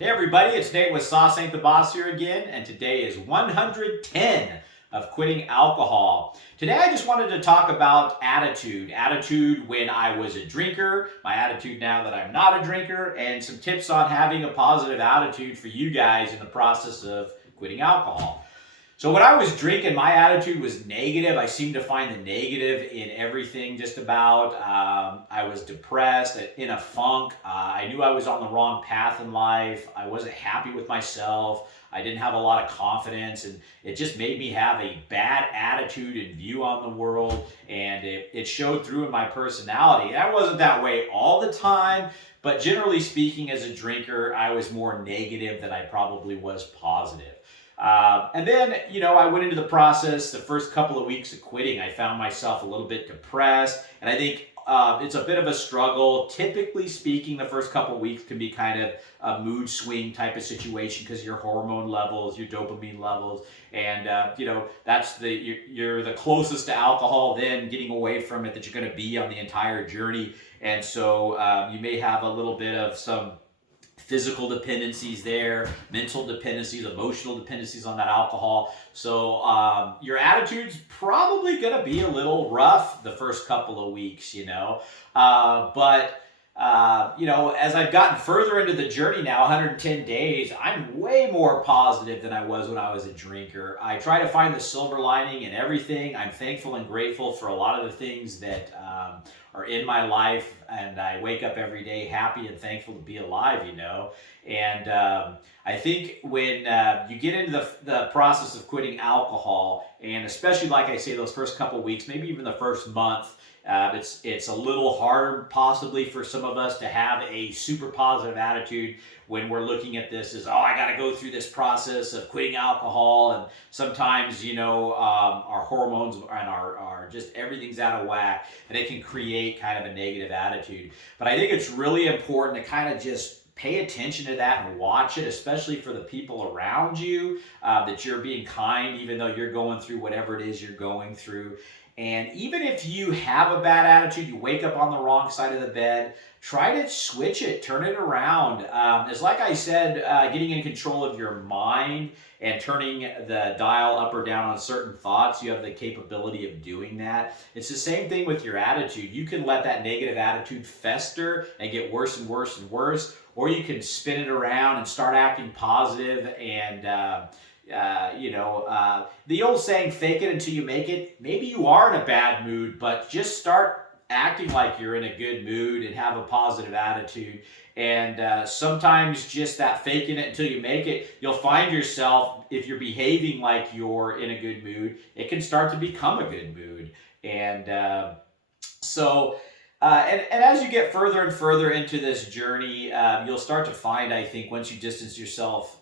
Hey everybody, it's Nate with Sauce Ain't the Boss here again, and today is 110 of quitting alcohol. Today I just wanted to talk about attitude. Attitude when I was a drinker, my attitude now that I'm not a drinker, and some tips on having a positive attitude for you guys in the process of quitting alcohol. So when I was drinking, my attitude was negative. I seemed to find the negative in everything just about. I was depressed, in a funk. I knew I was on the wrong path in life. I wasn't happy with myself. I didn't have a lot of confidence, and it just made me have a bad attitude and view on the world, and it showed through in my personality. And I wasn't that way all the time, but generally speaking, as a drinker, I was more negative than I probably was positive. And then, I went into the process the first couple of weeks of quitting. I found myself a little bit depressed. And I think it's a bit of a struggle. Typically speaking, the first couple of weeks can be kind of a mood swing type of situation because your hormone levels, your dopamine levels, and you're the closest to alcohol then getting away from it that you're going to be on the entire journey. And so you may have a little bit of some physical dependencies there, mental dependencies, emotional dependencies on that alcohol. So your attitude's probably going to be a little rough the first couple of weeks, but as I've gotten further into the journey now, 110 days, I'm way more positive than I was when I was a drinker. I try to find the silver lining in everything. I'm thankful and grateful for a lot of the things that are in my life, and I wake up every day happy and thankful to be alive, And I think when you get into the process of quitting alcohol, and especially, like I say, those first couple weeks, maybe even the first month, it's a little harder possibly for some of us to have a super positive attitude when we're looking at this as, oh, I got to go through this process of quitting alcohol. And sometimes, our hormones and our just everything's out of whack, and it can create kind of a negative attitude. But I think it's really important to kind of just pay attention to that and watch it, especially for the people around you, that you're being kind, even though you're going through whatever it is you're going through. And even if you have a bad attitude, you wake up on the wrong side of the bed, try to switch it, turn it around. It's like I said, getting in control of your mind and turning the dial up or down on certain thoughts. You have the capability of doing that. It's the same thing with your attitude. You can let that negative attitude fester and get worse and worse and worse, or you can spin it around and start acting positive and the old saying, fake it until you make it. Maybe you are in a bad mood, but just start acting like you're in a good mood and have a positive attitude. And sometimes just that faking it until you make it, you'll find yourself, if you're behaving like you're in a good mood, it can start to become a good mood. And as you get further and further into this journey, you'll start to find, I think, once you distance yourself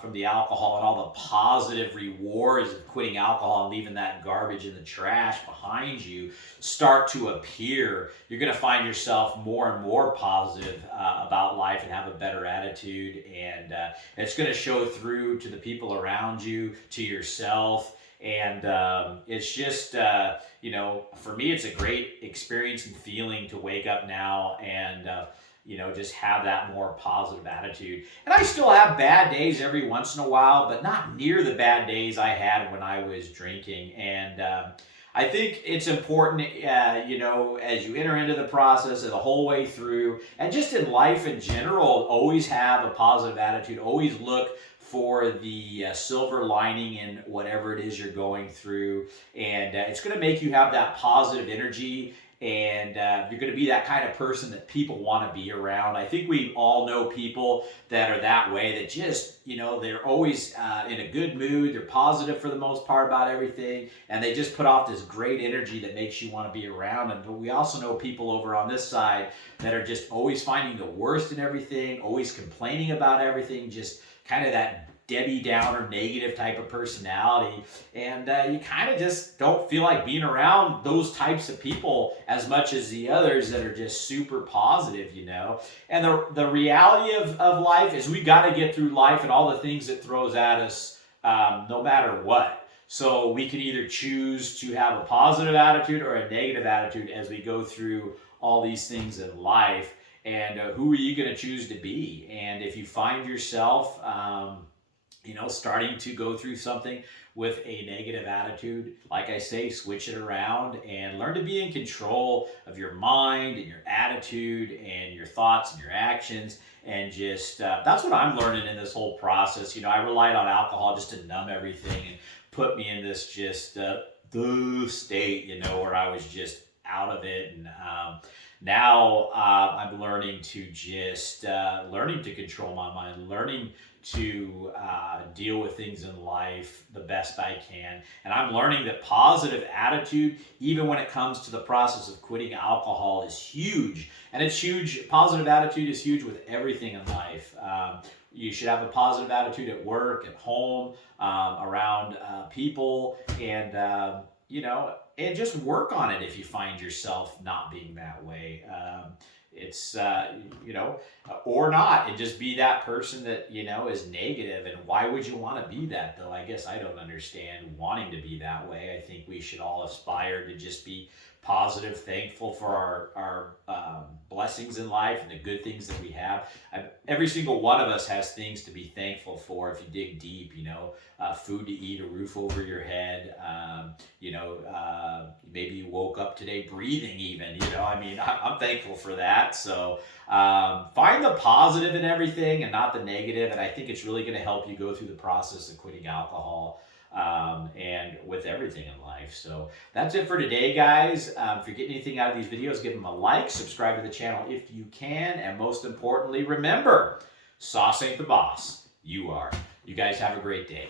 from the alcohol and all the positive rewards of quitting alcohol and leaving that garbage in the trash behind you start to appear, you're going to find yourself more and more positive about life and have a better attitude. And it's going to show through to the people around you, to yourself. And it's just, for me, it's a great experience and feeling to wake up now and, just have that more positive attitude. And I still have bad days every once in a while, but not near the bad days I had when I was drinking. And I think it's important, as you enter into the process of the whole way through, and just in life in general, always have a positive attitude, always look for the silver lining in whatever it is you're going through. And it's going to make you have that positive energy, and you're going to be that kind of person that people want to be around. I think we all know people that are that way, that just, they're always in a good mood, they're positive for the most part about everything, and they just put off this great energy that makes you want to be around them. But we also know people over on this side that are just always finding the worst in everything, always complaining about everything, just kind of that Debbie Downer negative type of personality. And you kind of just don't feel like being around those types of people as much as the others that are just super positive, And the reality of life is we got to get through life and all the things it throws at us, no matter what. So we can either choose to have a positive attitude or a negative attitude as we go through all these things in life. and who are you going to choose to be? And if you find yourself, starting to go through something with a negative attitude, like I say, switch it around and learn to be in control of your mind and your attitude and your thoughts and your actions. And just that's what I'm learning in this whole process. I relied on alcohol just to numb everything and put me in this just the state, where I was just out of it. And now I'm learning to just learning to control my mind, learning to deal with things in life the best I can. And I'm learning that positive attitude, even when it comes to the process of quitting alcohol, is huge. And it's huge. Positive attitude is huge with everything in life. You should have a positive attitude at work, at home, around people, and just work on it if you find yourself not being that way. It's or not, and just be that person that is negative. And why would you want to be that, though? I guess I don't understand wanting to be that way. I think we should all aspire to just be positive, thankful for our blessings in life and the good things that we have. Every single one of us has things to be thankful for if you dig deep. Food to eat, a roof over your head. Maybe you woke up today breathing even. I'm thankful for that. So find the positive in everything and not the negative. And I think it's really going to help you go through the process of quitting alcohol. And with everything in life. So that's it for today, guys. If you're getting anything out of these videos, give them a like, subscribe to the channel if you can, and most importantly, remember, sauce ain't the boss. You are. You guys have a great day.